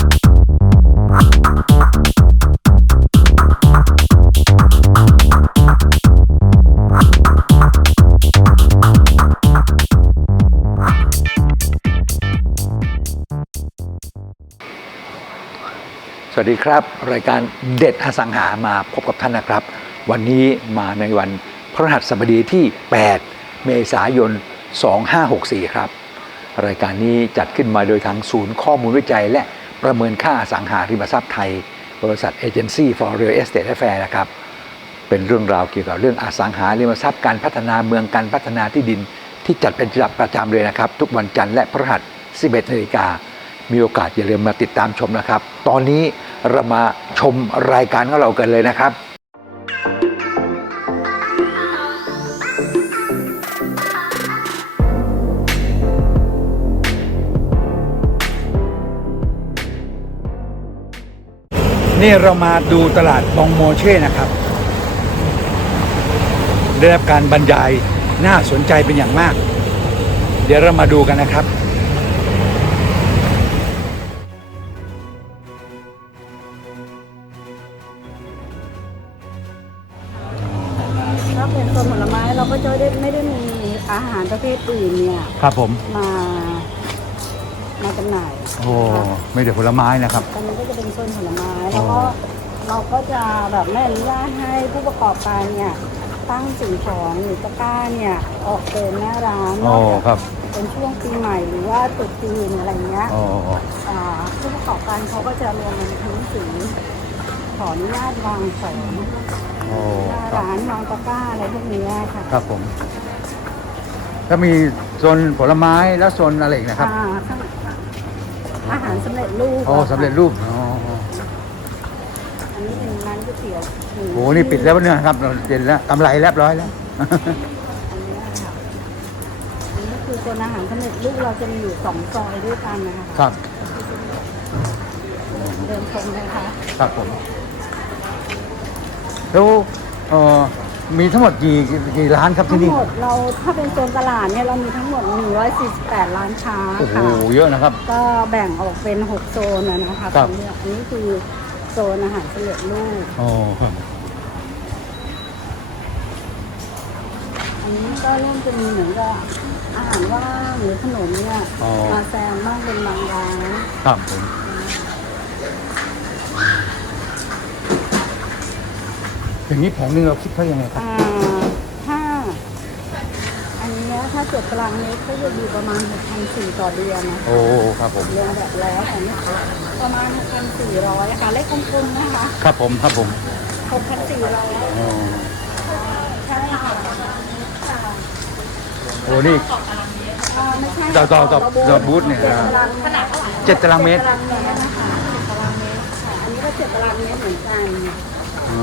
สวัสดีครับ รายการเด็ดอสังหามาพบกับท่านนะครับ วันนี้มาในวันพฤหัสบดีที่ 8 เมษายน 2564 ครับ รายการนี้จัดขึ้นมาโดยทางศูนย์ข้อมูลวิจัยและ ประเมินค่าสังหาริมทรัพย์ไทย บริษัทเอเจนซี่ for real estate affair นะครับ เป็นเรื่องราวเกี่ยวกับเรื่องอสังหาริมทรัพย์การพัฒนาเมืองการพัฒนาที่ดิน ที่จัดเป็นประจำเลยนะครับ ทุกวันจันทร์และพฤหัส 11นาฬิกา มีโอกาสอย่าลืมมาติดตามชมนะครับ ตอนนี้เรามาชมรายการของเรากันเลยนะครับ นี่เรามาดูตลาดบองโมเช่นะครับ ได้รับการบรรยายน่าสนใจเป็นอย่างมาก เดี๋ยวเรามาดูกันนะครับถ้าเป็นโซนผลไม้เราก็จะได้ไม่ได้มีอาหารประเภทอื่นเนี่ยครับผมมา มาจำหน่ายโอ้ไม่แต่ผลไม้นะครับ แล้อวก็เราก็จะแบบไม่อนุญาตให้ผู้ประกอบการเนี่ยตั้งสิ่งของหรือตะกร้าเนี่ยออกเดินหน้าร้านโอ้นอกจากครับ เป็นช่วงปีใหม่หรือว่าตรุษจีนอะไรเงี้ยโอ้อ่าผู้ประกอบการเขาก็จะรวมมันทั้งสือขออนุญาตวางของโอ้หน้าครับร้านวางตะกร้าอะไรพวกเนี้ยค่ะครับผมถ้ามีโซนผลไม้แล้วโซนอะไรอีกนะครับอ่าข้างอาหารสำเร็จรูปโอ้อะค่ะสำเร็จรูปอ๋อ อันนี้เป็นร้าน ก๋วยเตี๋ยวหมูโอ้นี่ปิดแล้วเนี่ยนะครับเราเย็นแล้วกำไรเรียบร้อยแล้วอันนี้ค่ะอันนี้คือโซนอาหารสำเร็จรูปเราจะมีอยู่สองซอยด้วยกันนะคะครับ เดินชมเลยค่ะครับผมแล้วเอ่อมีทั้งหมดกี่กี่ร้านครับทั้ที่งนี่ หมดเราถ้าเป็นโซนตลาดเนี่ยเรามีทั้งหมด 148 ร้านค้าโอ้โห ค่ะ เยอะนะครับ ก็แบ่งออกเป็น 6 โซนนะนะคะครับ ตรงเนี้ยอันนี้คือโซนอาหารสำเร็จรูปโอ้ครับอันนี้ก็เริ่มจะมีเหมือนกับอาหารว่างหรือขนมเนี่ยอ๋อมาแซมบ้างเป็นบางร้านครับผมอย่างนี้แผงหนึงเราคิดเขายังไงครับ อ่าถ้าอันเนี้ย ถ้าเกิดตารางเมตรก็จะอยู่ประมาณ6,400ต่อเดือนนะโอ้ครับผมเรียนแบบแล้วอันนี้ประมาณ6,400ค่ะเลขกลมๆนะคะครับผมครับผม6,400อ๋อใช่ค่ะโอ้นี่อ่าไม่ใช่ต่อต่อต่อต่อบูธเนี่ยเจ็ดตารางขนาดเท่าไหร่เจ็ดตารางเมตรตารางเมตรนะคะเจ็ดตารางเมตรค่ะอันนี้ก็เจ็ดตารางเมตรเหมือนกันอ๋อ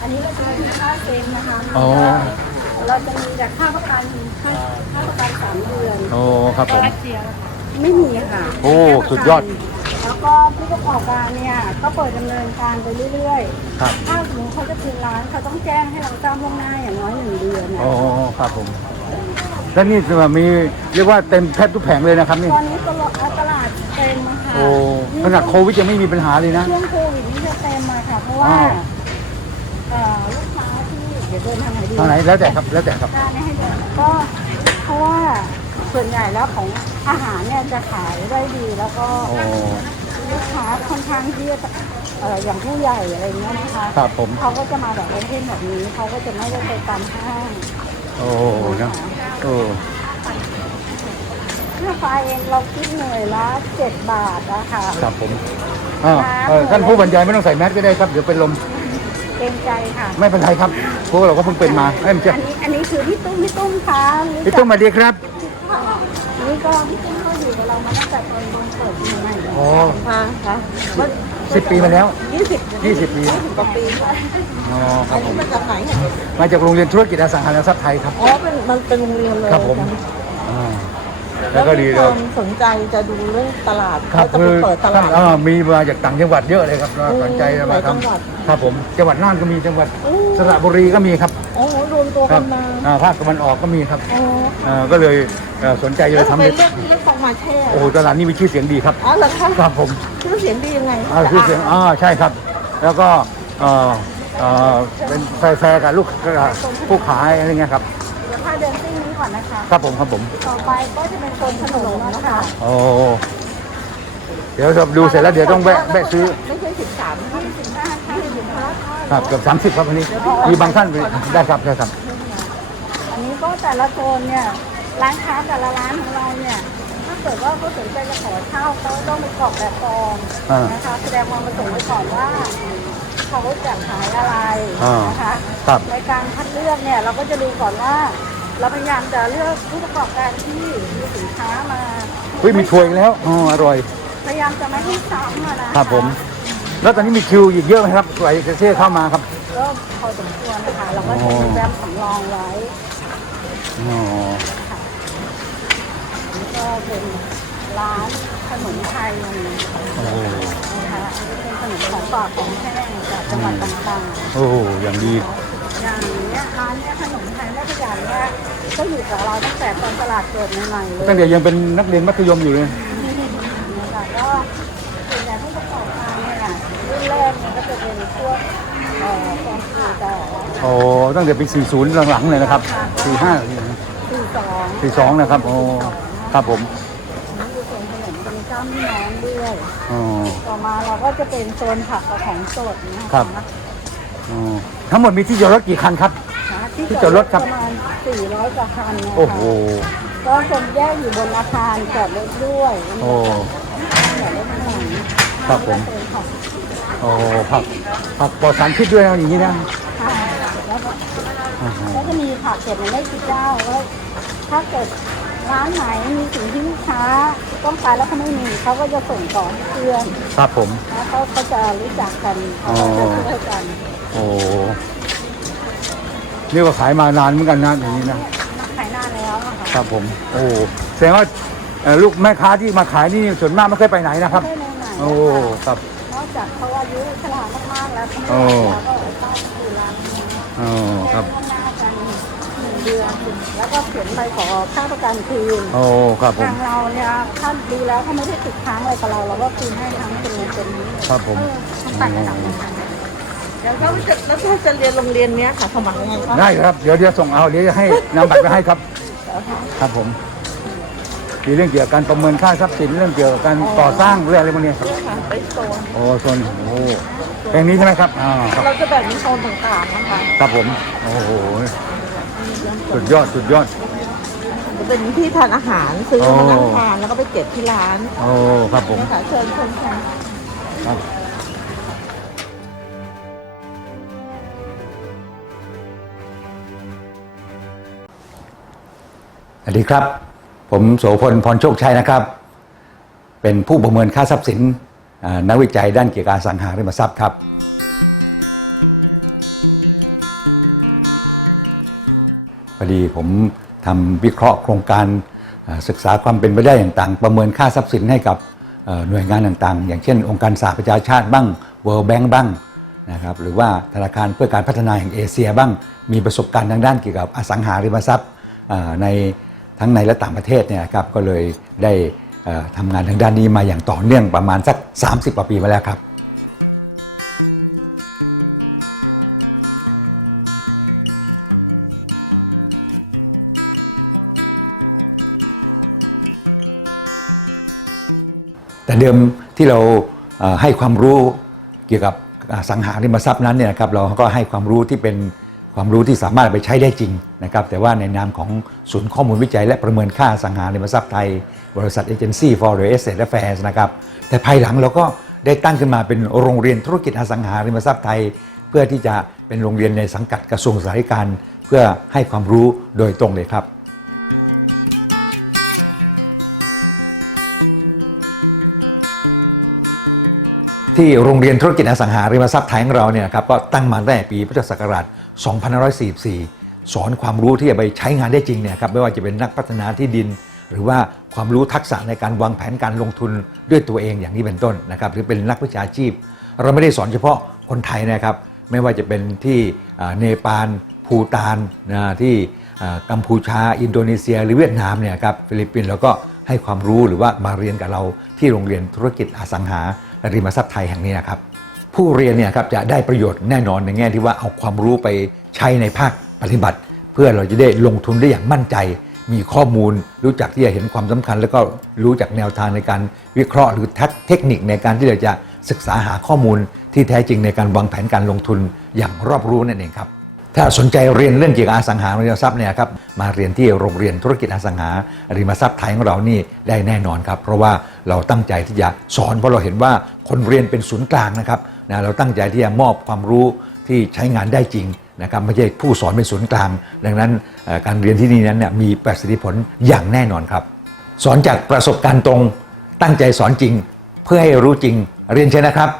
อันนี้เราจะมีค่าเซ็นนะคะ อ๋อ เราจะมีแต่ค่าประกันค่าค่าประกันสามเดือน โอ้ครับผมไม่มีค่ะโอ้สุดยอด แล้วก็ผู้ประกอบการเนี่ยก็เปิดดำเนินการไปเรื่อยครับๆ ถ้าสมมติเขาจะคืนร้านเขาต้องแจ้งให้เราทราบล่วงหน้าอย่างน้อยหนึ่งเดือนนะโอ้ครับผมแล้วนี่มีเรียกว่าเต็มแทบทุกแผงเลยนะครับนี่ ตอนนี้ตลาดตลาดเต็มอะค่ะโอ้ขนาดโควิดยังไม่มีปัญหาเลยนะ ช่วงโควิดนี่จะเต็มมาค่ะ เพราะว่าอ้าวเอ่อลูกค้าที่ เดี๋ยวเดินทางไหนดีทางไหนแล้วแต่ครับแล้วแต่ครับได้ไม่ให้เดินก็เพราะว่าส่วนใหญ่แล้วของอาหารเนี่ยจะขายได้ดีแล้วก็โอ้ลูกค้าค่อนข้างที่จะเอ่ออย่างผู้ใหญ่อะไรเงี้ยนะคะครับผมเขาก็จะมาแบบโอเพนแบบนี้เขาก็จะไม่ได้ไปตามห้างโอ้นะโอ้ค่าไฟเองเราคิดหน่วยละเจ็ดบาทนะคะ ครับผมอ่าเออท่านผู้บรรยายไม่ต้องใส่แมสก็ได้ครับเดี๋ยวเป็นลม เกรงใจค่ะ ไม่เป็นไรครับ พวกเราก็เพิ่งเป็นมาเอ้ยไม่ใช่อันนี้อันนี้คือพี่ตุ้มพี่ตุ้มคะรู้พี่จักตุ้มมาดีครับนี่ก็พี่ตุ้มเขาอยู่กับเรามาตั้งแต่ตอนเปิดปีใหม่โอ้ค่ะค่ะสิบปีมาแล้วยี่สิบยี่สิบปี ยี่สิบกว่าปีค่ะอ๋อครับผมมาจากไหนเนี่ยมาจากโรงเรียนธุรกิจอสังหาริมทรัพย์ไทยครับ อ๋อเป็นมันเป็นโรงเรียนเลยครับผม จ้ะอ่า แล้วก็ดีคเลยนสนใจจะดูเรื่องตลาดครับเขาจะคืไปอเปิดตท่าลานดอ่ามีมาจากต่างจังหวัดเยอะเลยครับเราอืมสนใจจะหมาลายทจังหวัดำครับผมจังหวัดน่านก็มีจังหวัดอืมสระบุรีก็มีครับโอ้โหรวมตัวกันมาอ่าภาคตะวันออกก็มีครับโอ้เอ่อก็เลยเอ่อสนใจจะแล้วทำทำไมเด็ดเลือกเลือกฟองมาเช่โอ้โหตลาดนี้มีชื่อเสียงดีครับ อ๋อเหรอคะครับผม ชื่อเสียงดียังไงอ่าชื่อเสียงอ่าใช่ครับ แล้วก็เอ่อเอ่อเป็นแฟร์ๆกับลูกกับผู้ขายอะไรเงี้ยครับเดี๋ยวพาเดินซิ่งนี้ ก่อนนะคะ ครับผมครับผม ต่อไปก็จะเป็นโซนขนมนะคะโอ้เดี๋ยวดูเสร็จแล้วเดี๋ยวต้องแวะแวะซื้อ ไม่ใช่สิบสามที่สิบห้าที่สิบห้าครับเกือบสามสิบ30ครับวันนี้ มีบางท่านได้ครับได้ครับ อันนี้ก็แต่ละโซนเนี่ยร้านค้าแต่ละร้านของเราเนี่ยถ้าเกิดว่าเขาสนใจจะขอเช่าเขาต้องไปกรอกแบบฟอร์มอ่านนะคะแสดงความประสงค์ไว้ก่อนว่าเขาจะขายอะไรอ่านนะคะครับในการคัดเลือกเนี่ยเราก็จะดูก่อนว่า เราพยายามจะเลือกผู้ประกอบการที่มีสินค้ามาเฮ้ยมีถ้วยอีกแล้วอ๋ออร่อย พยายามจะไม่ให้ซ้ำอะนะคะครับผม แล้วตอนนี้มีคิวอีกเยอะไหมครับใครจะเที่ยวเข้ามาครับ ก็พอสมควรนะคะ เราก็จะมีแรมสำรองไว้อ๋อนี่ก็เป็นร้านขนมไทยนะคะโอ้โหเป็นขนมของฝากของแห้งจากจังหวัดต่างโอ้โหอย่างดีๆ อย่างเนี้ยร้านเนี้ยขนมไทยแม่ขยันเนี่ยก็อยู่กับเราตั้งแต่ตอนตลาดเกิดใหม่ๆเลยตั้งแต่ยังเป็นนักเรียนมัธยมอยู่เลยนะคะก็ส่วนใหญ่ผู้ประกอบการเนี่ยรุ่นแรกเนี่ยก็จะเป็นพวกเอ่อคอนกรีตต่อโอ้ตั้งแต่ปี 40 หลังๆเลยนะครับ 45สี่สอง42 นะครับ โอ้ ครับผม นี่คือโซนขนมเป็นเจ้าพี่น้องด้วย อ๋อ ต่อมาเราก็จะเป็นโซนผักกับของสดนะคะครับ อ๋อ ทั้งหมดมีที่จอดรถกี่คันครับที่ที่จอดรถครับ ประมาณ400กว่าคันนะคะโอ้โห ก็จะแยกอยู่บนอาคารจอดรถด้วยโอ้ จอดรถข้างหลังครับผมก็เป็นของโอ้ผักผักปลอดสารพิษด้วยนะอย่างนี้นะค่ะแล้วก็อ๋อก็จะมีผักเก็บในได้กี่เจ้าแล้วถ้าเกิด ร้านไหนมีสิ่งที่ลูกค้าต้องการแล้วเขาไม่มีเขาก็จะส่งต่อให้เพื่อนครับผมแล้วเขาก็จะรู้จักกันเขาก็จะช่วยกันโอ้เรียกว่าขายมานานเหมือนกันนะอย่างนี้นะขายหน้าแล้วอะค่ะครับผม โอ้แสดงว่าเอ่อลูกแม่ค้าที่มาขายนี่ส่วนมากไม่เคยไปไหนนะครับ ไม่ได้ไหนๆโอ้ครับ นอกจากเขาอายุชรามากๆแล้วเขาไม่โอ้ไหวแล้วก็ต้องดูร้านนี้ อ๋อครับแจ้งล่วงหน้ากันหนึ่ง เดือน แล้วก็เขียนใบขอค่าประกันคืนโอ้ครับผม ทางเราเนี่ยถ้าดูแล้วเขาไม่ได้ติดค้างอะไรกับเราเราก็คืนให้ทั้งเป็นเงินเป็นนี้เลยครับผม เออต้องตัดระดับเหมือนกันแล้วถ้าจะแล้วถ้าจะเรียนโรงเรียนเนี้ยค่ะสมัครยังไงคะได้ครับ เดี๋ยวเดี๋ยวส่งเอาเดี๋ยวจะให้นำบัตรไปให้ครับ ครับผมมีเรื่องเกี่ยวกับการประเมินค่าทรัพย์สินเรื่องเกี่ยวกับการก่อสร้างเรื่องอะไรพวกนี้ครับเนี่ยค่ะไปโซนโอ้โซนโอ้แปลงนี้ใช่ไหมครับอ่าครับ เราจะแบ่งเป็นโซนต่างๆนะคะ ครับผม โอ้โห สุดยอดสุดยอดจะเป็นที่ทานอาหารซื้อโอ้มานั่งทานแล้วก็ไปเก็บที่ร้านโอ้ครับผมนะคะเชิญชมค่ะครับสวัสดีครับ ผมโสพลพรโชคชัยนะครับ เป็นผู้ประเมินค่าทรัพย์สินอ่านักวิจัยด้านเกี่ยวกับอสังหาริมทรัพย์ครับ พอดีผมทำวิเคราะห์โครงการศึกษาความเป็นไปได้ต่างๆ ประเมินค่าทรัพย์สินให้กับหน่วยงานต่างๆ อย่างเช่น องค์การสหประชาชาติบ้าง World Bank บ้างนะครับหรือว่าธนาคารเพื่อการพัฒนาแห่งเอเชียบ้างมีประสบการณ์ทางด้านเกี่ยวกับอสังหาริมทรัพย์ในทั้งในและต่างประเทศเนี่ยครับก็เลยได้ทำงานทางด้านนี้มาอย่างต่อเนื่องประมาณสัก 30กว่าปีมาแล้วครับ แต่เดิมที่เราให้ความรู้เกี่ยวกับสังหาริมทรัพย์นั้นเนี่ยนะครับเราก็ให้ความรู้ที่เป็นความรู้ที่สามารถไปใช้ได้จริงนะครับแต่ว่าในนามของศูนย์ข้อมูลวิจัย และประเมินค่าสังหาริมทรัพย์ไทย บริษัทเอเจนซี่ for real estate affairs นะครับแต่ภายหลังเราก็ได้ตั้งขึ้นมาเป็นโรงเรียนธุรกิจอสังหาริมทรัพย์ไทย เพื่อที่จะเป็นโรงเรียนในสังกัดกระทรวงสาธารณการเพื่อให้ความรู้โดยตรงเลยครับ ที่โรงเรียนธุรกิจอสังหาริมทรัพย์ไทยของเราเนี่ยครับก็ตั้งมาตั้งแต่ปีพุทธศักราช 2544 สอนความรู้ที่จะไปใช้งานได้จริงเนี่ยครับไม่ว่าจะเป็นนักพัฒนาที่ดิน หรือว่าความรู้ทักษะในการวางแผนการลงทุนด้วยตัวเองอย่างนี้เป็นต้นนะครับหรือเป็นนักวิชาชีพ เราไม่ได้สอนเฉพาะคนไทยนะครับไม่ว่าจะเป็นที่เนปาลภูตานนะที่กัมพูชา อินโดนีเซีย หรือเวียดนามเนี่ยครับฟิลิปปินส์แล้วก็ให้ความรู้หรือว่ามาเรียนกับเราที่โรงเรียนธุรกิจอสังหา ริมทรัพย์ไทยแห่งนี้นะครับ ผู้เรียนเนี่ยครับจะได้ประโยชน์แน่นอนในแง่ที่ว่าเอาความรู้ไปใช้ในภาคปฏิบัติ เพื่อเราจะได้ลงทุนได้อย่างมั่นใจ มีข้อมูลรู้จักที่จะเห็นความสำคัญ แล้วก็รู้จักแนวทางในการวิเคราะห์หรือเทคนิคในการที่เราจะศึกษาหาข้อมูลที่แท้จริงในการวางแผนการลงทุนอย่างรอบรู้นั่นเองครับ ถ้าสนใจเรียนเรื่องเกี่ยวกับอสังหาริมทรัพย์เนี่ยครับมาเรียนที่โรงเรียนธุรกิจอสังหาริมทรัพย์ไทยของเรานี่ได้แน่นอนครับ เพราะว่าเราตั้งใจที่จะสอนเพราะเราเห็นว่าคนเรียนเป็นศูนย์กลางนะครับนะเราตั้งใจที่จะมอบความรู้ที่ใช้งานได้จริงนะครับไม่ใช่ผู้สอนเป็นศูนย์กลาง ดังนั้นการเรียนที่นี่นั้นเนี่ยมีประสิทธิผลอย่างแน่นอนครับ สอนจากประสบการณ์ตรงตั้งใจสอนจริงเพื่อให้รู้จริงเรียนเชิญนะครับ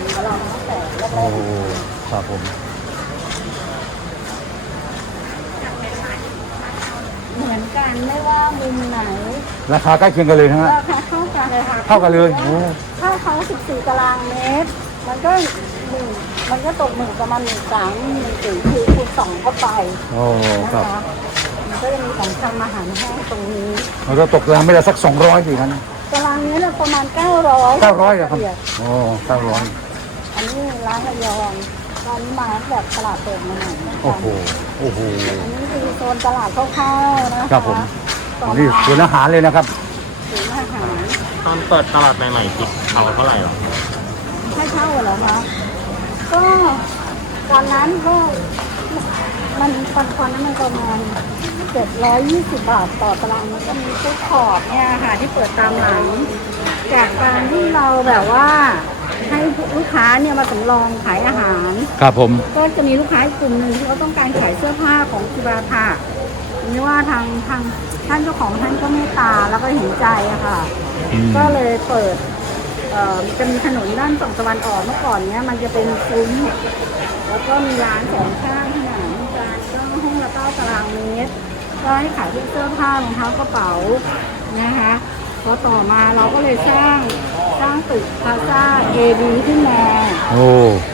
นี้ก็ร้านเก่าแก่อยู่กับเรามาตั้งแต่แรกโอ้ครับผมๆเหมือนกันไม่ว่ามุมไหนราคาใกล้เคียงกันเลยนะฮะ ราคาเท่ากันเลยค่ะเท่ากันเลยโอ้ ถ้าเขา14ตารางเมตร มันก็หนึ่งมันก็ตกหนึ่งประมาณหนึ่งสามหนึ่งสี่คือคูณสองเข้าไปโอ้นะคะมันก็จะมีของทำอาหารแห้งตรงนี้เราจะตกรางไม่ได้สัก200สิครับ ตารางเมตรละประมาณ900 900เหรอครับ โอ้900อันนี้ร้านระยองตอนนี้มาแบบตลาดเปิดมาหน่อยนะคะโอ้โห โอ้โห อันนี้คือโซนตลาดคร่าวๆนะคะครับผมต่อนี่มาศูนย์อาหารเลยนะครับ ศูนย์อาหารตอนเปิดตลาดใหม่ๆคิดเอาเท่าไหร่หรอให้เช่าเหรอคะก็ตอนนั้นก็ มันปันควันนั้นมันประมาณ720บาทต่อตารางมันก็มีฟุตคอร์ทเนี่ยค่ะที่เปิดตามหลัง จากการที่เราแบบว่าให้ลูกค้าเนี่ยมาสำรองขายอาหาร ครับผม ก็จะมีลูกค้าอีกกลุ่มหนึ่งที่เขาต้องการขายเสื้อผ้าของจิบาถะนี่ว่าทางทางท่านเจ้าของท่านก็เมตตาแล้วก็เห็นใจอะค่ะ อืม ก็เลยเปิดเอ่อจะมีถนนด้านฝั่งตะวันออกเมื่อก่อนเนี้ยมันจะเป็นซุ้มแล้วก็มีร้านสองข้าง 9ตารางเมตร ก็ให้ขายพวกเสื้อผ้ารองเท้ากระเป๋านะคะพอต่อมาเราก็เลยสร้างสร้างตึกพาซาเอดีขึ้นมาโอ้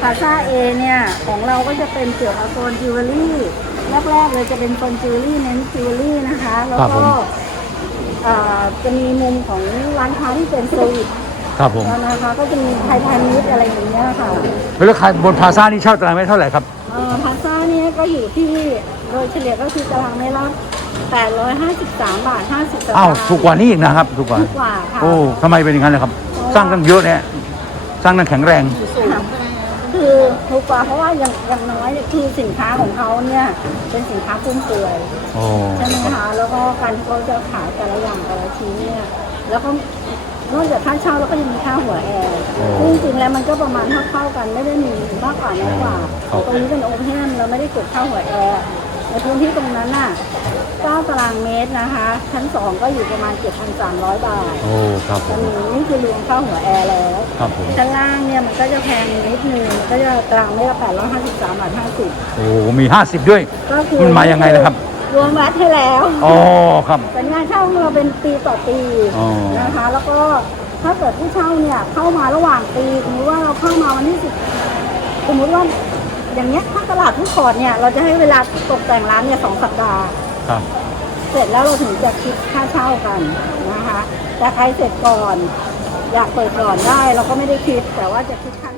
พาซาเอเนี่ย ของเราก็จะเป็นเสื่ยวกับโซนจิวเวลรี่แรกๆเลยจะเป็นคอนจิวเวลรี่เน้นจิวเวลรี่นะคะ แล้วก็จะมีมุมของร้านค้าที่เป็นโซลิตครับผมนะคะก็จะมีไทยพาณิชอะไรอย่างเงี้ยค่ะแล้วราคาบนพาซ่านี่เช่าตารางเมตรเท่าไหร่ครับพาซ่านี่ยก็อยู่ที่ โดยเฉลี่ยก็คือตารางเมตรละ853 บาท 50สตางค์อ้าวถูกกว่านี้อีกนะครับถูกกว่า ถูกกว่าค่ะ โอ้ทำไมเป็นอย่างนั้นล่ะครับ สร้างตั้งเยอะเนี่ยสร้างตั้งแข็งแรง คือถูกกว่าเพราะว่าอย่างอย่างน้อยเนี่ยคือสินค้าของเขาเนี่ยเป็นสินค้าฟุ่มเฟือยโอ้ใช่ไหมคะ แล้วก็การที่เขาจะขายแต่ละอย่างแต่ละชิ้นเนี่ย แล้วก็นอกจากค่าเช่าแล้วก็ยังมีค่าหัวแอร์ซึ่งจริงๆแล้วมันก็ประมาณเท่าๆกันไม่ได้มีมากกว่าน้อยกว่า ตรงนี้เป็นโอเพนเราไม่ได้เก็บค่าหัวแอร์ ในพื้นที่ตรงนั้นน่ะ9ตารางเมตรนะคะ ชั้น 2 ก็อยู่ประมาณ 7,300 บาทโอ้ ครับผอันม นี้นี่คือรวมค่าหัวแอร์แล้ว ครับผม ชั้นล่างเนี่ยมันก็จะแพงนิดนึงมันก็จะตารางเมตรละ853บาท50 โอ้ มี 50 ด้วย ก็คือมันมายังไงล่ะครับ รวมแวดให้แล้ว อ๋อ ครับ สัญญาเช่าของเราเป็นปีต่อปีอ๋อ นะคะ แล้วก็ถ้าเกิดผู้เช่าเนี่ยเข้ามาระหว่างปีสมมติว่าเราเข้ามาวันที่สิบสมมติว่า อย่างเงี้ยถ้าตลาดทุกคอร์ดเนี่ย เราจะให้เวลาตกแต่งร้านเนี่ยสองสัปดาห์ ครับ เสร็จแล้วเราถึงจะคิดค่าเช่ากันนะคะ แต่ใครเสร็จก่อน อยากเปิดก่อนได้เราก็ไม่ได้คิด แต่ว่าจะคิดค่า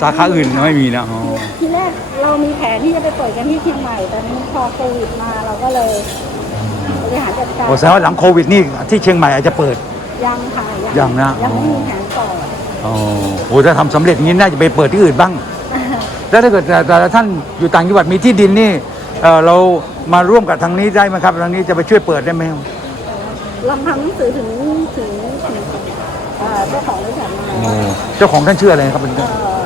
สาขาอื่นไม่มีนะอ๋อที่แรกเรามีแผนที่จะไปเปิดกันที่เชียงใหม่แต่นี้พอโควิดมาเราก็เลยบริหารจัดการโอ้แสดงว่าหลังโควิดนี่ที่เชียงใหม่อาจจะเปิดยังค่ะยังนะยังไม่มีแผนต่อ อ๋อโอ้ถ้าทำสำเร็จอย่างนี้น่าจะไปเปิดที่อื่นบ้าง แล้วถ้าเกิดแต่แต่ละท่านอยู่ต่างจังหวัดมีที่ดินนี่เอ่อเรามาร่วมกับทางนี้ได้ไหมครับทางนี้จะไปช่วยเปิดได้ไหมลองทำหนังสือถึงถึงถึงเอ่อเจ้าของบริษัทมาโอ้เจ้าของท่านชื่ออะไรครับเป็น เอ่อ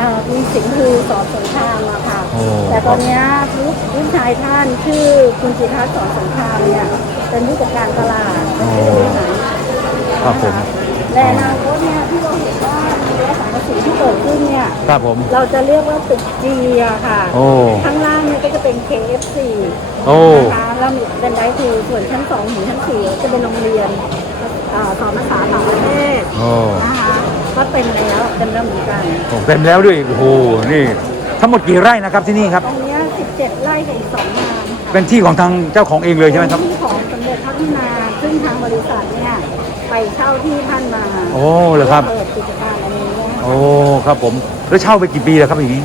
อ่ามีสิงห์ภูสอนสงครามอะค่ะ โอ้ แต่ตอนเนี้ยลูกลูกชายท่านชื่อคุณจิทัศน์สอนสงครามเนี่ยเป็นผู้จัดการตลาดเป็นผู้บริหารครับผม ในอนาคตเนี่ยที่เราเห็นว่ามีรั้วสังกะสีที่เกิดขึ้นเนี่ย ครับผม เราจะเรียกว่าตึกจีอะค่ะ โอ้ ข้างล่างเนี่ยก็จะเป็น KFC โอ้ นะคะแล้วมีเป็นไดทูส่วนชั้น2ถึงชั้น4จะเป็นโรงเรียนอ่าสอนภาษาต่างประเทศโอ้ นะคะก็เต็มแล้วเต็มแล้วเหมือนกันเต็มแล้วด้วยอีกโอ้โห นี่ ทั้งหมดกี่ไร่นะครับที่นี่ครับ ตรงเนี้ย17 ไร่กับอีก2งานค่ะเป็นที่ของทางเจ้าของเองเลยใช่ไหมครับ เป็นที่ของสมเด็จพระพินาซึ่งทางบริษัทเนี่ยไปเช่าที่ท่านมา โอ้เหรอครับ เปิดกิจการอันนี้เนี่ยโอ้ครับผม แล้วเช่าไปกี่ปีแล้วครับอย่างนี้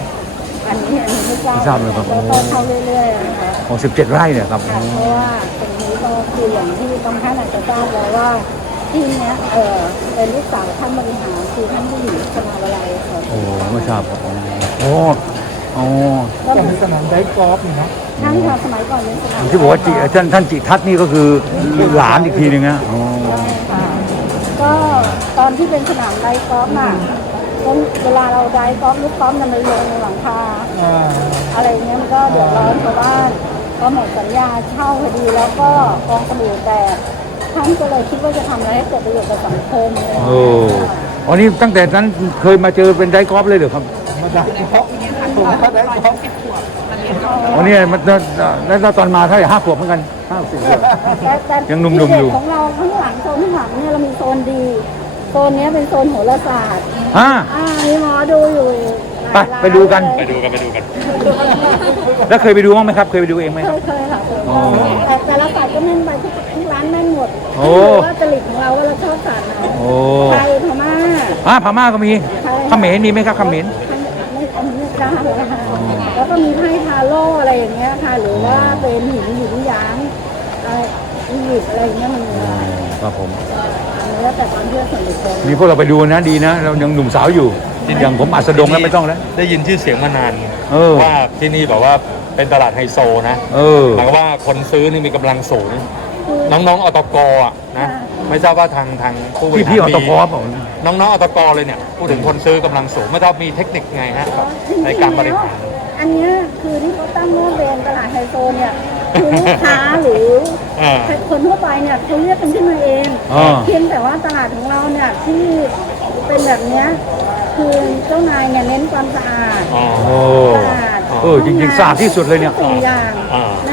อันนี้อันนี้ไม่ทราบไม่ทราบเลยครับแล้วก็เข้าเรื่อยๆนะคะโอ้สิบเจ็ดไร่เนี่ยครับค่ะเพราะว่าตรงนี้ก็คืออย่างที่ตรงท่านอาจจะทราบแล้วว่าที่เนี้ยเออเป็นลูกสาวท่านบริหารคือท่านผู้หญิงชนาวิไลค่ะโอ้ไม่ทราบครับโอ้โอ้ก็มีสนามไดกอล์ฟนี่นะท่านค่ะสมัยก่อนเป็นสนามที่บอกว่าจิท่านท่านจิทัศน์นี่ก็คือหลานอีกทีหนึ่งนะโอ้ ใช่ค่ะ ก็ตอนที่เป็นสนามไดกอล์ฟน่ะตรงเวลาเราไดกอล์ฟลูกกอล์ฟเนี่ยมันลงหลังคา อ่าอะไรเงี้ยมันก็เดือดร้อนชาวบ้านก็หมดสัญญาเช่าพอดีแล้วก็กองสบู่แตกท่านก็เลยคิดว่าจะทำอะไรให้เกิดประโยชน์กับสังคมอะไรอย่างโอ้เงี้ยค่ะอ๋อนี่ตั้งแต่นั้นเคยมาเจอเป็นไดกอล์ฟเลยเหรอครับมาไดกอล์ฟผมว่าไดกอล์ฟอ๋อนี่มันแล้วแล้วตอนมาเท่าไหร่ห้าขวบเหมือนกัน ห้าสิบขวบแต่แต่ยังหนุ่มๆอยู่ พิเศษของเราข้างหลังโซนข้างหลังเนี่ยเรามีโซนดี โซนเนี้ยเป็นโซนโหราศาสตร์อ่า อ่ามีหมอดูอยู่หลายไปไปดูกันร้าไปเลยดูกันไปดูกัน แล้วเคยไปดูบ้างไหมครับ เคยไปดูเองไหมเคครับ ยเคยค่ะเคยอ๋อแต่แต่ละศาสตร์ก็แม่นไปทุกทุกร้านแม่นหมดโอ้ขึ้นอยู่ว่าจริตของเราว่าเราชอบศาสตร์ไหนโอ้ไทยพม่าอ่าพม่าก็มีใช่เขมรมีไหมครับเขมร ไม่อันนี้ไม่กล้าเลยค่ะแล้วก็มีไพ่ทาโร่อะไรอย่างเงี้ยค่ะ หรือว่าเป็นหินหยินหยาง อะไรอียิปต์อะไรอย่างเงี้ยมันมีครับผมอันนี้แล้วแต่ความเชื่อส่วนบุคคลนี่พวกเราไปดูนะดีนะ เรายังหนุ่มสาวอยู่อย่างผมอัสดงแล้วไม่ต้องแล้ว ได้ยินชื่อเสียงมานานเออว่าที่นี่แบบว่าเป็นตลาดไฮโซนะเออหมายความว่าคนซื้อนี่มีกำลังสูง น้องๆอตกอะนะไม่ทราบว่าทางทางผู้บริพี่หารพี่อตมีกอผมน้องๆอตกเลยเนี่ยพูดถึงคนซื้อกำลังสูงไม่ทราบมีเทคนิคไงฮะแบบในการบริหารอันเนี้ยคือที่เขาตั้งโน้ตเรียนตลาดไฮโซเนี่ย คือลูกค้าหรืออ่า คนทั่วไปเนี่ยเขาเรียกกันขึ้นมาเองอ่าเพียงแต่ว่าตลาดของเราเนี่ยที่เป็นแบบเนี้ยคือเจ้านายเนี่ยเน้นความสะอาดอ๋อ โอ้ สะอาดเออจริงๆสะอาดที่สุดเลยเนี่ย ทุกสิ่งอย่างอ่าแม้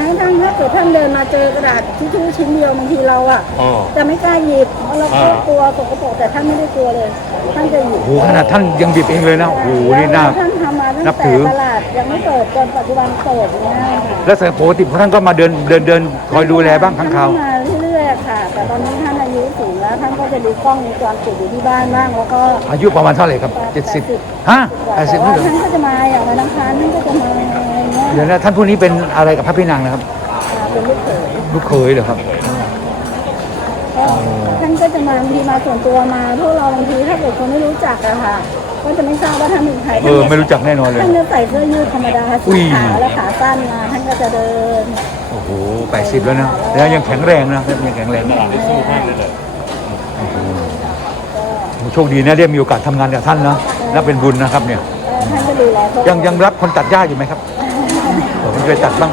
กระทั่งถ้าเกิดท่านเดินมาเจอกระดาษทิชชู่ชิ้นเดียวบางทีเราอะอ๋อ จะไม่กล้าหยิบเพราะเราอ่ากลัวสกปรกแต่ท่านไม่ได้กลัวเลย ท่านจะหยิบโหขนาดท่านยังบีบเองเลยนะโอ้โหนี่น่า แล้วท่านทำมาตั้งนับแต่ถือตลาดยังไม่เปิดจนปัจจุบันเปิดเนี่ยค่ะ แล้วแต่ปกติท่านก็มาเดินเดินเดินคอยดูแลบ้างครั้งคราว ท่นมาเรื่อยๆค่ะ แต่ตอนนี้ท่านอายุสูงแล้วท่านก็จะดูกล้องวงจรปิดอยู่ที่บ้านบ้างแล้วก็อายุประมาณเท่าไหร่ครับเจ็ดสิบฮะแปดสิบแต่ไม่ว่าถึงท่านก็จะมาอย่างวันอังคารท่านก็จะมาอะไรเงี้ยเดี๋ยวนะท่านผู้นี้เป็นอะไรกับพระพี่นางนะครับอ่า เป็นลูกเขยลูกเคยเหรอครับ ก็ท่านก็จะมาบางทีมาส่วนตัวมาพวกเราบางทีถ้าเกิดคนไม่รู้จักอะค่ะ ก็จะไม่ทราบว่าท่านเป็นใครเออ ไม่รู้จักแน่นอนเลย ท่านจะใส่เสื้อยืดธรรมดาอุ้สียขาวและขาสั้นมาท่านก็จะเดินโอ้โหแปดสิบแล้วนะ แล้วยังแข็งแรงนะยังแข็งแรงตลาดได้สู้มากเลยเลยโชคดีนะได้มีโอกาสทำงานกับท่านนะนับเป็นบุญนะครับเนี่ยก็ท่านก็ดูแลพวกยังยังรับคนตัดหญ้าอยู่ไหมครับ ผมเคยตัดบ้าง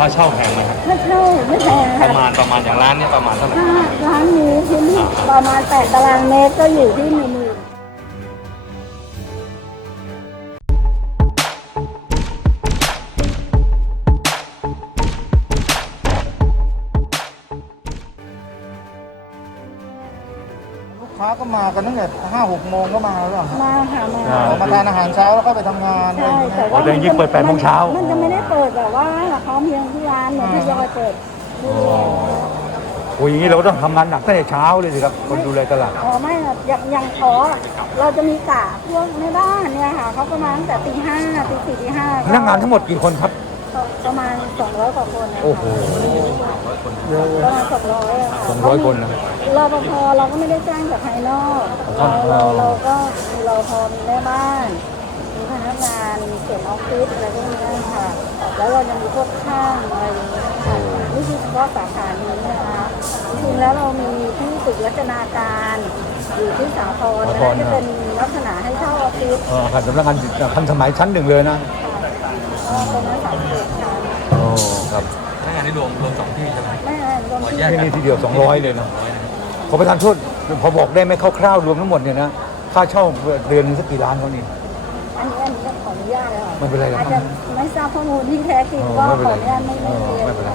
ค่าเช่าแพงไหมครับถ้าเช่าไม่แพงปค่ะระมาณประมาณอย่างร้านเนี่ยประมาณเท่าไหร่ ถ้าร้านนี้พื้นที่ประมาณ8ตารางเมตรก็อยู่ที่หนึ่งหมื่น ค้าก็มากันตั้งแต่ห้าหกโมงก็มาแล้วเหรอฮะมาค่ะมาอ่าออกมาทานอาหารเช้าแล้วก็ไปทำงานอะไรใช่อย่างเงี้แต่ยว่าแต่จริงๆเปิด8โมงเช้ามั นจะไม่ได้เปิดแบบว่าพร้อมเพรียงที่ร้านเหมือนทยอยเปิดเรื่อยโอ้ยอย่างนี้เราก็ต้องทำงานหนักตั้งแต่เช้าเลยสิครับ คนดูแลตลาด ๆอ๋อไม่อะอย่างอย่างขอเราจะมีกะพวกแม่บ้านเนี่ยค่ะเขาประมาณตั้งแต่ตีห้าตีสี่ตีห้าพนักงานทั้งหมดกี่คนครับ ประมาณสองร้อยกว่าคนนะคะโอ้โห ประมาณสองร้อยอะค่ะสองร้อยคนนะ รปภเราก็ไม่ได้จ้างจากภายนอกอ๋อเราเราเราก็มีรปภมีแม่บ้าน มีพนักงานเก็บออฟฟิศอะไรพวกเนี้ยค่ะ แล้วเรายังมีพวกข้างอะไรอย่างเงี้ยค่ะนี่คือเฉพาะสาขานี้นะคะจริงๆแล้วเรามีที่ตึกรัชนาการอยู่ที่สาทรสานะธรจะเป็นลักษณะให้เช่าออฟฟิศเอออาคารสำนักงานทันสมัยชั้นหนึ่งเลยนะก็เป็นอาสาเด็กค่ะโอ้ครับถ้างานที่รวมรวมสองที่ใช่ไหมแม่รวมที่แยกที่กันนี่ทีเดียว 200 เลยนะ ขอประทานโทษพอบอกได้ไหมคร่าวๆรวมทั้งหมดเนี่ยนะค่าเช่าเดือนนึงสักกี่ล้านเขานี่ อันนี้อันนี้ก็ขออนุญาตเลยค่ะไม่เป็นไรหรอก อาจจะไม่ทราบข้อมูลที่แท้จริงเออก็ไม่ขเป็นอไรอนุญาตไม่เอไม่อเรียนไม่เป็นไร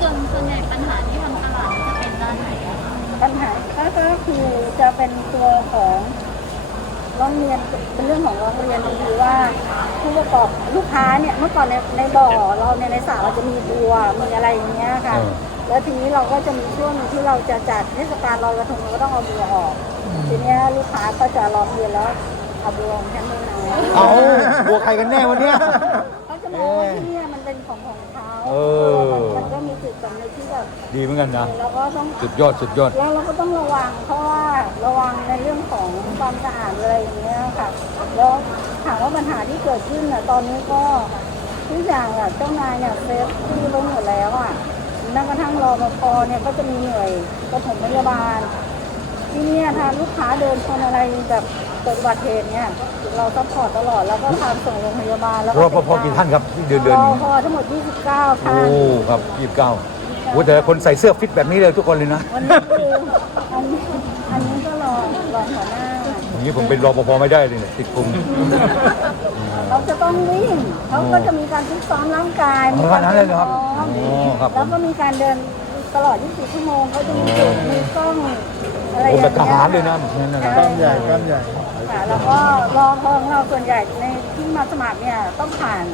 ส่วนส่วนใหญ่ปัญหาที่ทำตลาดจะเป็นด้านไหนอะคะปัญหาก็ก็คือจะเป็นตัวของร้องเรียนเป็นเรื่องของร้องเรียนก็คือว่าผู้ประกอบลูกค้าเนี่ยเมื่อก่อนในในบ่อเราในยในสระเราจะมีบัวมีอะไรอย่างเงี้ยค่ะ เออ แล้วทีนี้เราก็จะมีช่วงที่เราจะจัดเทศกาลลอยกระทงเราก็ต้องเอาบัวออก ทีเนี้ยลูกค้าก็จะร้องเรียนแล้วเอาบัวของฉันไม่ไหนเอาบัวใครกันแน่วันเนี้ย เขาจะมองว่าที่เนี่ยมันเป็นของของเขาเออ มันก็มีจุดสำนึกที่แบบดีเหมือนกันนะเราก็ต้อง สุดยอดสุดยอด แล้วเราก็ต้องระวังเพราะว่าระวังในเรื่องของความสะอาดอะไรอย่างเงี้ยค่ะแล้วถามว่าปัญหาที่เกิดขึ้นอะตอนนี้ก็ทุกอย่างอะเจ้านายเนี่ยเซฟที่ไว้หมดแล้วอะ แม้กระทั่งรอมพเนี่ยก็จะมีหน่วยปฐมพยาบาล ที่เนี่ยถ้าลูกค้าเดินชนอะไรแบบเกิดอุบัติเหตุเนี่ยเราซัพพอร์ตตลอดแล้วก็พาส่งโรงพยาบาลแล้วก็รอปภกี่ท่านครับที่เดินเดินรออยู่พอทั้งหมด 29 ท่านโอ้ครับยี่สิบเก้าโอ้แต่ละคนใส่เสื้อฟิตแบบนี้เลยทุกคนเลยนะวันนี้คืออันนี้อันนี้ก็รอรอหัวหน้า อย่างนี้ผมเป็นรอปภไม่ได้เลยเนี่ยติดคุมเราจะต้องวิ่ง เขาก็จะมีการฝึกซ้อมร่างกายอ๋อมีการขนาดนั้นเลยเหรอครับซ้อมอ๋อครับผม แล้วก็มีการเดินตลอด 24 ชั่วโมง เขาจะมีจุดมีกล้องอะไรอโอ้ย่างแบเงี้บทหารเลยนะแบบนั้นนะช่กล้ามใหญ่กล้ามใหญ่ ค่ะแล้วก็รอของเราส่วนใหญ่ในที่มาสมัครเนี่ยต้องผ่าน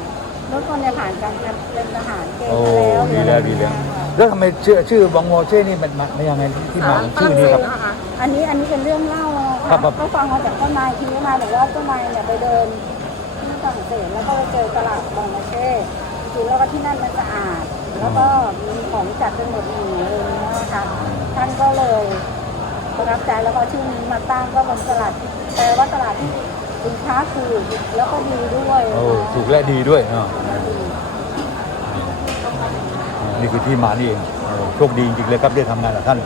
รถคนเนี่ยผ่านการเป็นทหารเกณฑ์โอ้มาแล้วดีแล้วดีแล้วค่ะแล้วทำไมชื่อชื่อบองโมเช่นี่มันมามายังไงที่มาของชื่อนี้ครับ อันนี้อันนี้เป็นเรื่องเล่านะ ครัคะบครับก็ฟังมาจากต้นไม้ทีนี้มาบอกว่าต้นไม้เนี่ยไปเดินที่ฝรั่งเศสแล้วก็ไปเจอตลาดบองมาเช่จริงๆแล้วก็ที่นั่นมันสะอาด แล้วก็มีของจัดเป็นหมดหมู่เลยนะคะท่านก็เลยประทับใจแล้วก็เอาชื่อนี้มาตั้งก็เป็นตลาดแปลว่าตลาดที่สินค้าถูกแล้วก็ดีด้วยโอ้นะถูกและดีด้วยอ่านี่คือที่มานี่เองโอ้โชคดีจริงๆเลยครับได้ทำงานกับท่าน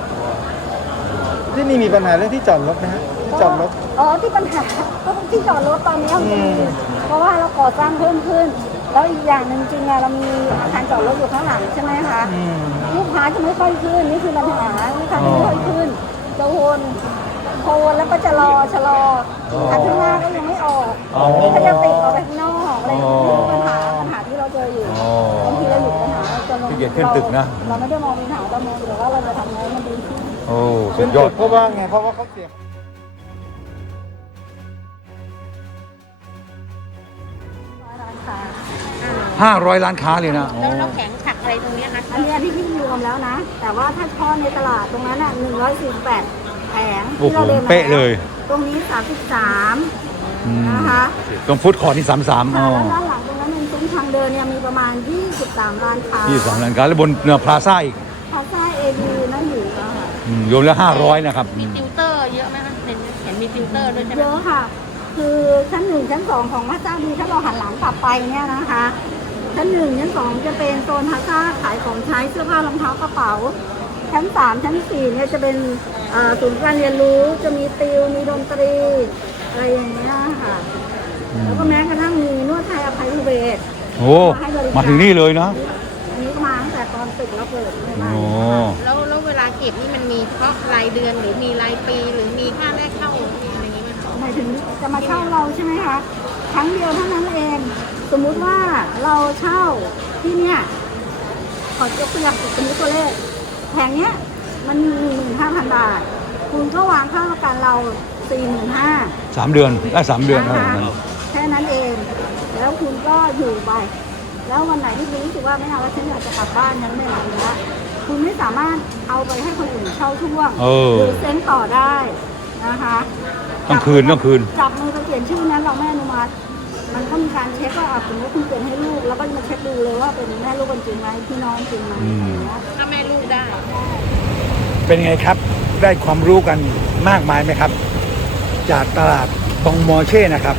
ที่นี่มีปัญหาเรื่องที่จอดรถนะฮะที่ จอดรถอ๋อที่ปัญหาก็ที่จอดรถตอนนี้มีเพราะว่าเราก่อสร้างเพิ่มขึ้น แล้วอีกอย่างหนึ่งจริงๆอะเรามีอาคารจอดรถอยู่ข้างหลังใช่ไหมคะอืมลูกค้าจะไม่ค่อยขึ้นนี่คือปัญหาลูกค้าไม่ค่อยขึ้นจะวนพอวนแล้วก็จะรอชะลออันข้างหน้าก็ยังไม่ออกอ๋อก็จะติดออกไปข้างนอกอะไรอย่างนี้นี่คือปัญหาปัญหาที่เราเจออยู่อ๋อบางทีเราอยู่ปัญหาเราจะลงขี้เกียจขึ้นตึกนะเราไม่ได้มองปัญหาเรามองแต่ว่าเราจะทำไงให้มันดีขึ้นโอ้สุขึ้นดยอตึดกเพราะว่าไงเพราะว่าเขาเสีย 500 ล้านค้าเลยนะโอ้แล้วเราแข็งขักอะไรตรงเนี้ยคะอันนี้อันนี้ที่รวมแล้วนะ แต่ว่าถ้าช่อในตลาดตรงนั้นอะ148แผงโอ้ที่โหเราเดินมาเป๊ะเลย ตรงนี้ 33 อืม นะคะตรงฟุตคอร์ทนี่33อ๋ค่ะอแล้วด้านหลังตรงนั้นเป็นซุ้มทางเดินเนี่ยมีประมาณ 23ร้านค้าที่สามล้านค้าแล้วบนเนื้อพลาซ่าอีกพาซ่าเอดีนั่นอยู่อะค่ะอืมรวมแล้ว 500 นะครับอืมีมติวเตอร์เยอะไหมคะเห็นเห็นมีติวเตอร์ด้วยใช่ไหมเยอะค่ะ คือชั้นหนึ่งชั้นสองของพาซ่าดีถ้าเราหันหลังกลับไปเนี่ยนะคะ ชั้นหนึ่งชั้นสองจะเป็นโซนพาซ่าขายของใช้เสื้อผ้ารองเท้ากระเป๋า ชั้นสามชั้นสี่เนี่ยจะเป็นเอ่อศูนย์การเรียนรู้จะมีติวมีดนตรี อะไรอย่างเงี้ยค่ะ แล้วก็แม้กระทั่งมีนวดไทยอภัยภูเบศรโอ้มาถึงนี่เลยนะอันนี้ก็มาตั้งแต่ตอนตึกเราเปิดใหม่โอ้ๆแล้วแล้วเวลาเก็บนี่มันมีเฉพาะรายเดือนหรือมีรายปีหรือมีค่าแรกเข้ามีอะไรอย่างงี้ไหมคะหมายถึงจะมาเช่าเราใช่ไหมคะ ครั้งเดียวเท่านั้นเอง สมมุติว่าเราเช่าที่เนี่ยขอยกตัวอย่างสมมติตัวเลขแผงเนี้ยมันมีหนึ่งห้าพันบาท คุณก็วางค่าประกันเราสี่หมื่นห้าสามเดือนได้สามเดือนนะคะเออแค่นั้นเอง แล้วคุณก็อยู่ไป แล้ววันไหนที่คุณรู้สึกว่าไม่เอาแล้วฉันอยากจะกลับบ้านนั้นไม่ไหวแล้วคุณไม่สามารถเอาไปให้คนอื่นเช่าช่วงเออหรือเซ็นต่อได้นะคะ ต้องคืนต้องคืน จับมือไปเปลี่ยนชื่อนั้นเราไม่อนุมัติมันก็มีการเช็คว่าอะสมมติว่าคุณเปลี่ยนให้ลูก แล้วก็มาเช็คดูเลยว่าเป็นแม่ลูกกันจริงไหมพี่น้องจริงไหมอืมอย่างเงี้ยถ้าแม่ลูกได้ เป็นไงครับ ได้ความรู้กันมากมายไหมครับ จากตลาดบองมอเช่นะครับ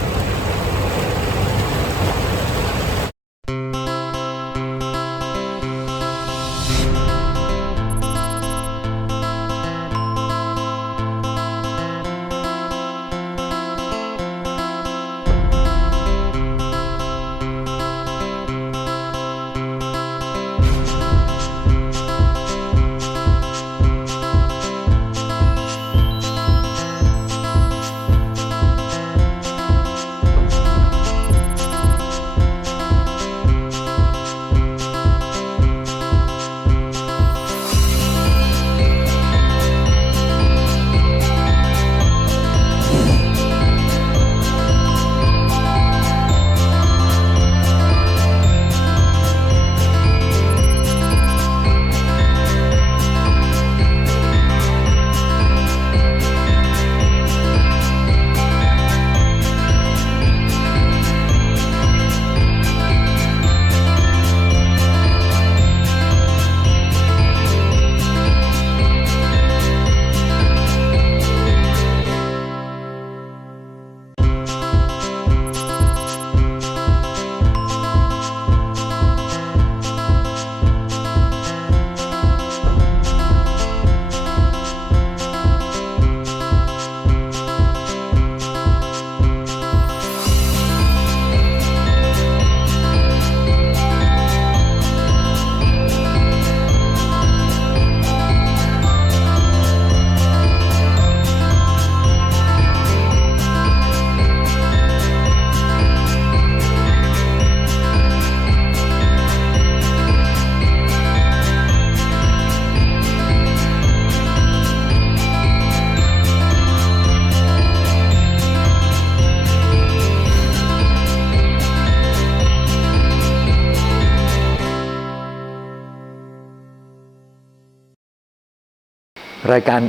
รายการ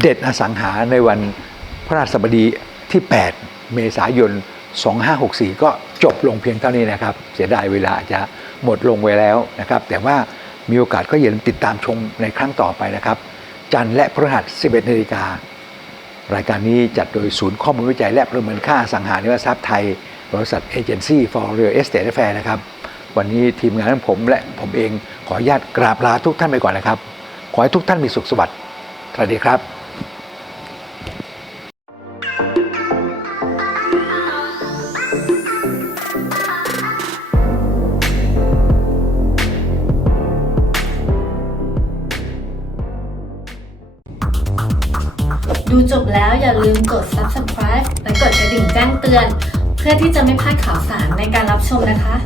เด็ดอสังหาในวันพระราชสบดีที่ 8 เมษายน 2564 ก็จบลงเพียงเท่านี้นะครับ เสียดายเวลาจะหมดลงไว้แล้วนะครับ แต่ว่ามีโอกาสก็อย่าลืมติดตามชมในครั้งต่อไปนะครับ จันทร์และพฤหัส 11นาฬิการายการนี้จัดโดยศูนย์ข้อมูลวิจัยและประเมินค่าอสังหาริมทรัพย์ไทย บริษัทเอเจนซี่ for real estate affair นะครับ วันนี้ทีมงานของผมและผมเองขออนุญาตกราบลาทุกท่านไปก่อนนะครับ ขอให้ทุกท่านมีสุขสวัสดิ์ สวัสดีครับดูจบแล้วอย่าลืมกด subscribe และกดกระดิ่งแจ้งเตือน เพื่อที่จะไม่พลาดข่าวสารในการรับชมนะคะ